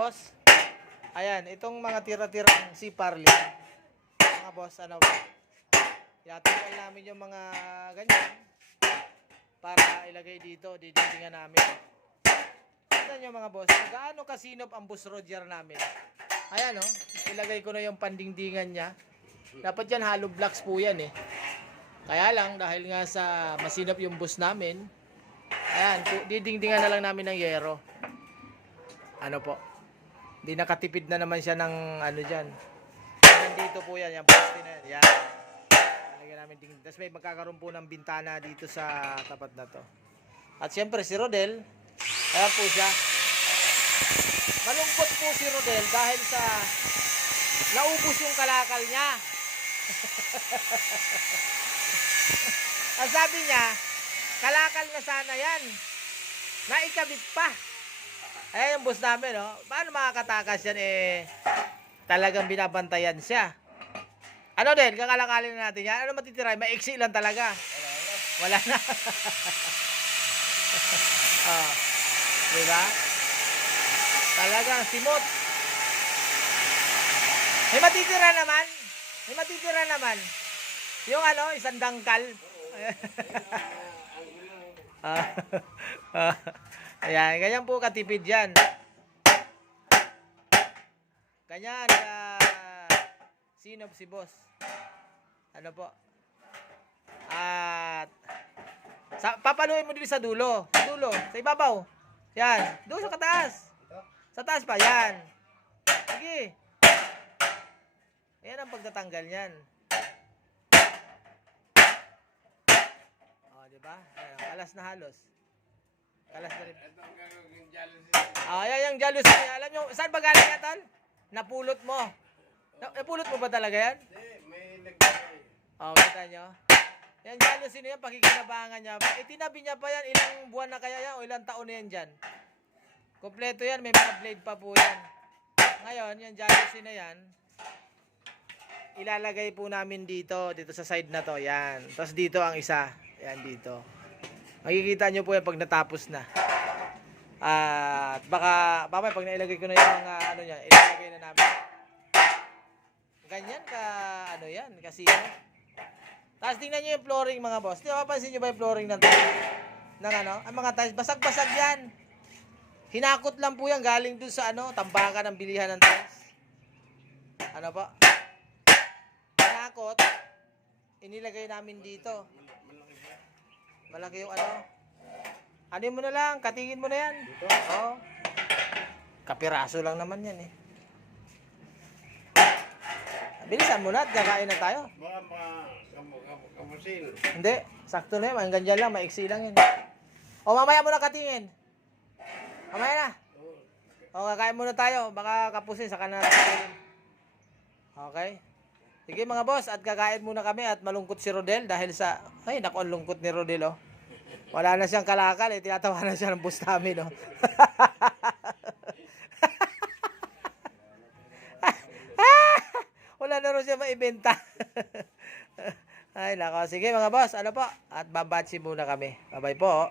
boss. Ayan, itong mga tira-tirang si Parley. Mga boss, ano ba? Yatanggal namin yung mga ganyan para ilagay dito, didindingan namin. Tignan nyo mga boss, gaano kasinop ang bus roger namin. Ayan ilagay ko na yung pandingdingan niya. Dapat yan hollow blocks po yan eh. Kaya lang, dahil nga sa masinop yung bus namin, ayan, didingdingan na lang namin ng yero. Ano po? Hindi nakatipid na naman siya ng ano dyan. Nandito po yan, yung poste na yan. Yan. Namin dingding. Tapos may magkakaroon po ng bintana dito sa tapat na to. At syempre si Rodel, ayan po siya. Malungkot po si Rodel dahil sa naubos yung kalakal niya. Ang sabi niya, kalakal na sana yan. Naikabit pa. Ayan yung boss namin, Paano makakatakas yan talagang binabantayan siya. Ano din, kakalakalin na natin yan. Ano matitira? Maiksi lang talaga. Wala na. Diba? Talagang simot. May matitira naman. May matitira naman. Yung isang dangkal. Ayan, ganyan po katipid yan. Ganyan sinop si boss. Ano po? At papaluin mo din sa dulo. Sa dulo, sa ibabaw. Yan, doon sa kataas. Sa taas pa, yan. Sige. Yan ang pagtatanggal niyan. Diba? Ayan, kalas na halos. Kalas na rin. Ayan yung jealousy. Alam nyo, saan ba galing yan, tol? Napulot mo. Napulot mo ba talaga yan? Hindi, may nagbigay. Kita nyo? Yan jealousy na yan, pakikinabangan niya. Tinabi niya pa yan, ilang buwan na kaya yan o ilang taon na yan dyan. Kompleto yan, may mga blade pa po yan. Ngayon, yung jealousy na yan, ilalagay po namin dito sa side na to. Yan. Tapos dito ang isa. Yan dito. Makikita nyo po yan pag natapos na. At baka mamaya pag nailagay ko na yung mga niya, ilalagay na namin. Ganyan yan kasi Tapos tingnan nyo yung flooring mga boss. Di ba mapapansin nyo ba yung flooring ng tiles? Ang mga tiles, basag-basag yan. Hinakot lang po yan galing dun sa tambakan ng bilihan ng tiles. Ano po? Hinakot, inilagay namin dito. Malaki yung ano mo na lang, katingin mo na yan. Oo. Kapiraso lang naman yan eh. Bilisan mo na at kakain na tayo. Kamusin. Hindi, sakto na yan. Hanggang dyan lang, maiksi lang yan. O mamaya mo na katingin. Mamaya na. O kakain muna tayo. Baka kapusin, saka na katingin. Okay. Sige mga boss, at kakain muna kami at malungkot si Rodel dahil sa, ay naku, ang lungkot ni Rodel Wala na siyang kalakal tinatawa na siya ng boss namin Wala na rin siya maibenta. Ay nako, sige mga boss, po? At babatsi muna kami. Bye-bye po.